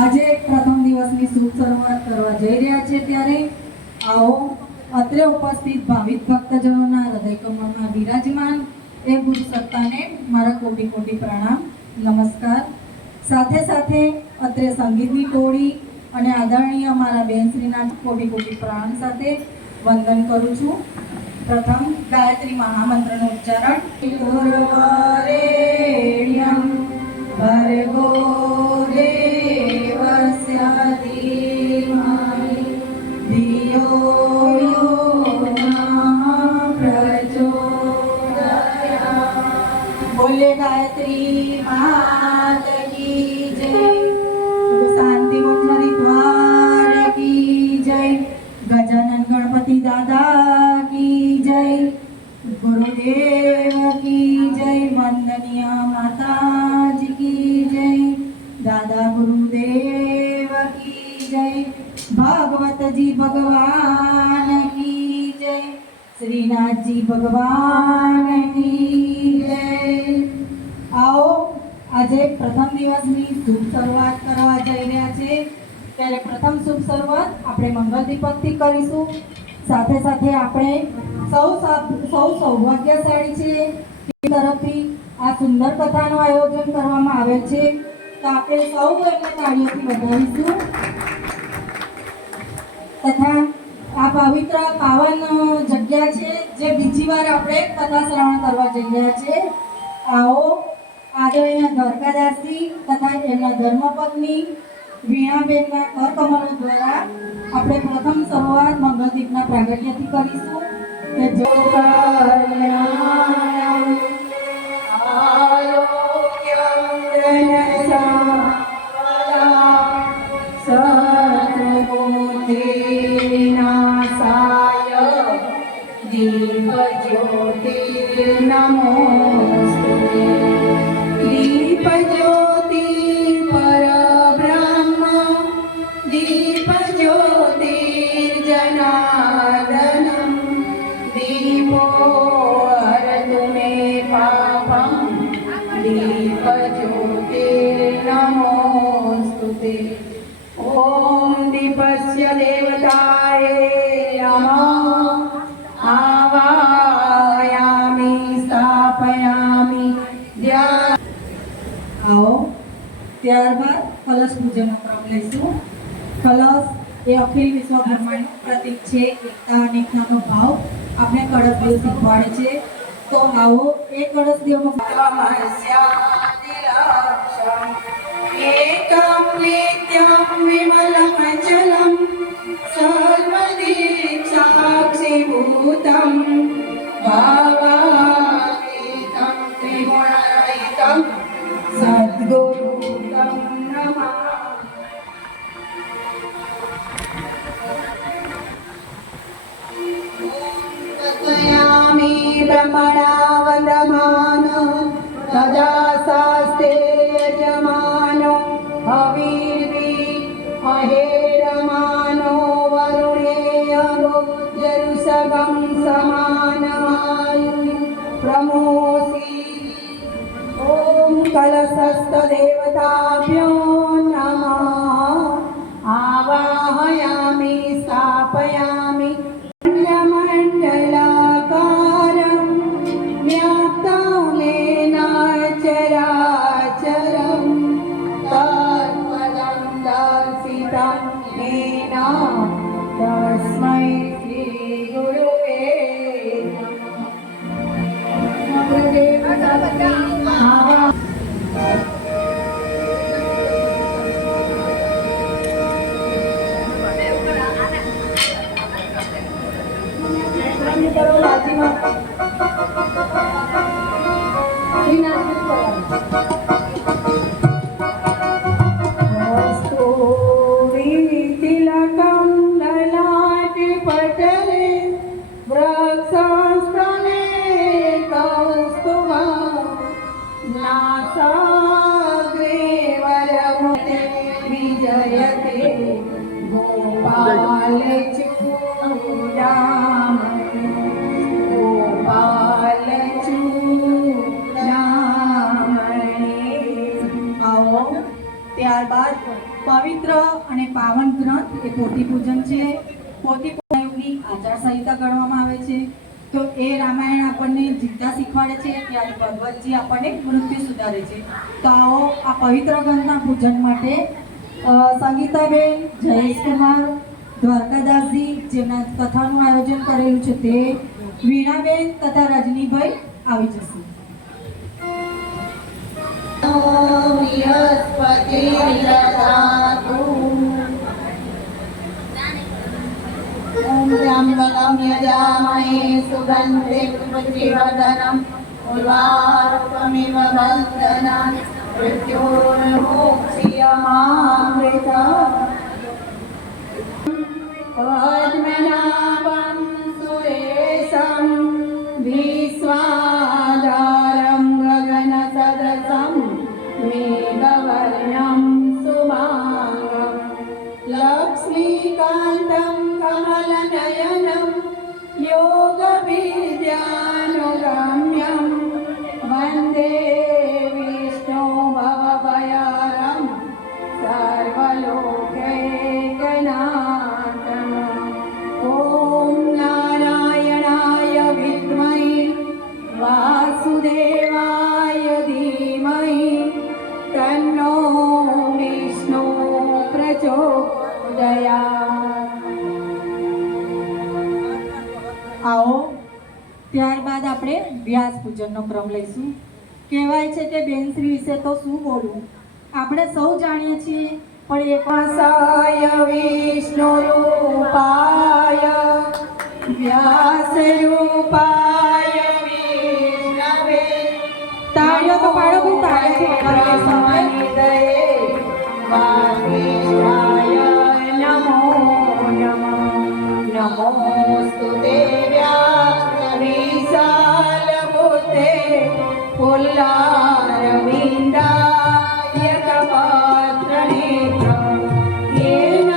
આજે પ્રથમ દિવસની શુભ શરૂઆત કરવા જઈ રહ્યા છે ત્યારે આવો અત્રે ઉપસ્થિત ભાવિક ભક્તજનોના હૃદય કમળમાં વિરાજમાન એ ગુરુ સત્તાને મારા કોટી કોટી પ્રણામ નમસ્કાર. સાથે સાથે અત્રે સંગીતની ટોળી અને આદરણીય મારા બેનશ્રીના કોટી કોટી પ્રણામ સાથે વંદન કરું છું. પ્રથમ ગાયત્રી મહામંત્રનો ઉચ્ચારણ. ભર્ગો દેવસ્ય ધીમહિ ધિયો યો નઃ પ્રચોદયાત્. બોલે ગાયત્રી માત કી જય. શાંતિ હરિદ્વાર કી જય. ગજાનન ગણપતિ દાદા કી જય. ગુરુદેવ કી જય. વંદનીય માતાજી કી જય. દાદા ગુરુદેવ કી જય. ભાગવતજી ભગવાન કી જય. શ્રીનાથજી ભગવાન કી જય. આવો આજે પ્રથમ દિવસની શુભ શરૂઆત કરવા જઈ રહ્યા છે ત્યારે પ્રથમ શુભ શરૂઆત આપણે મંગલ દીપકથી કરીશું. સાથે સાથે આપણે સૌ સૌભાગ્યશાળી છે તરફથી આ સુંદર કથાનું આયોજન કરવામાં આવેલ છે તો આપણે સૌ એમને તાળીઓથી વધાવીશું. તથા આ પવિત્ર પાવન જગ્યા છે જે બીજી વાર આપણે કથા શ્રવણ કરવા જઈ રહ્યા છે. આવો આદરણીય દ્વારકાદાસજી તથા એમના ધર્મપત્ની વીણાબેનના કરકમળો દ્વારા આપણે પ્રથમ શરૂઆત મંગલદીપના પ્રાગટ્યથી કરીશું. કે જો કલ્યાણ नमोस्तुते। दीपज्योति परब्रह्म दीपज्योतिर्जनार्दनं दीपो हरतु मे पापं दीपज्योतिर्नमोस्तुते। ॐ दीपस्य देवताय नमः। आवाहयामि स्थापयामि ध्यान। आओ ત્યારબાદ કલશ પૂજનનો ક્રમ લઈશું। કલશ એ અખિલ વિશ્વ બ્રહ્માંડનું પ્રતીક છે। એકતા અને એકતાનો ભાવ આપણે કળશ દેવ શીખવાડે છે। તો આવો એ કળશ દેવમાં એકમ નિત્યમ વિમલમ અચલમ સર્વદિક સાક્ષીભૂતમ ભાવાતીતમ ત્રિગુણરહિતમ સદ્ગુરુતમ નમઃ। तत्वयामि ब्रह्मणावन्दमान तदा शास्ते यजमानो हविर्भिः अहेरमानो वरुणेयगो जरुषगं समानवायुः प्रमोषि। ॐ कलशस्थदेवताभ्यो नमः। आवाहयामि स्थापयामि मण्डलाकारं व्याप्तं चराचरं तत्पदं दर्शितं येन तस्मै श्रीगुरुवे नमः। तिलकं ललाटे पटले वृक्षस्थले कौस्तुभा नासाग्रे वरमुते विजयते गोपालचूडामणि गोपालचूडामणि। आओ ત્યારબાદ પવિત્ર અને પાવન ગ્રંથ એ પોથી પૂજન છે। પોથી પૂજનની આચારસંહિતા ગણવામાં આવે છે। તો એ રામાયણ આપણને જીવતા શીખવાડે છે, ત્યારે ભગવતજી આપણને મૃત્યુ સુધારે છે। તો આવો આ પવિત્ર ગ્રંથના પૂજન માટે સંગીતાબેન, જયેશકુમાર, દ્વારકાદાસજી જેમના કથાનું આયોજન કરેલું છે તે, વીણાબેન તથા રજનીભાઈ આવી જશે। त्र्यम्बकं यजामहे सुगन्धिं पुष्टिवर्धनम् उर्वारुकमिव बन्धनान् मृत्योर्मुक्षीयमामृतम्। पद्मनाभं सुरेशं विश्वाधारं गगनसदृशं मेघवर्णं सुमांगं लक्ष्मीकान्तं कमलनयनं योगविद्यानुगम्यं वन्दे विष्णु भवभयहरं सर्वलोकैकनाथम्। ॐ नारायणाय विद्महे वासुदेवाय धीमहि तन्नो विष्णु प्रचोदयात्। आओ ત્યારબાદ આપણે વ્યાસ પૂજનનો ક્રમ લઈશું। કહેવાય છે કે બેનશ્રી વિશે તો શું બોલવું, આપણે સૌ જાણીએ છીએ, પણ એક व्यासाय विष्णुरूपाय व्यासरूपाय विष्णवे તાળીઓ તો પાડો ભાઈ, તાળીઓ वासिष्ठाय नमो नमः। नमोऽस्तु ते व्यासविशालबुद्धे फुल्लारविन्दायकपत्रनेत्र येन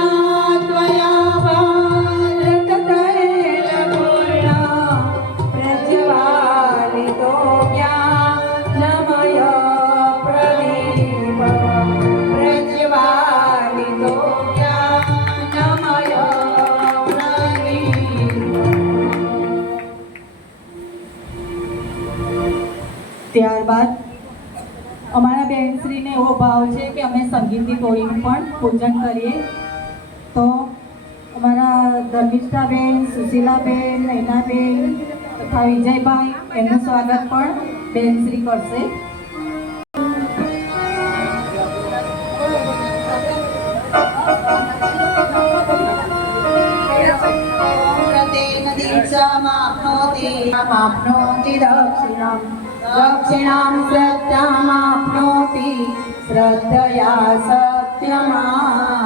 त्वया भारततैलपूर्णा प्रज्वालितो ज्ञानमय प्रदीप प्रज्वालितो ज्ञानमय प्रदीप। ત્યારબાદ અમારા બહેનશ્રીને એવો ભાવ છે કે અમે સંગીતની ટોળીનું પણ પૂજન કરીએ. તો અમારા ધર્મિષ્ઠાબેન, સુશીલાબેન, નૈનાબેન તથા વિજયભાઈ એમનું સ્વાગત પણ બહેનશ્રી કરશે. माप्नोति दक्षिणां श्रद्धामाप्नोति श्रद्धया सत्यमाप्नोति।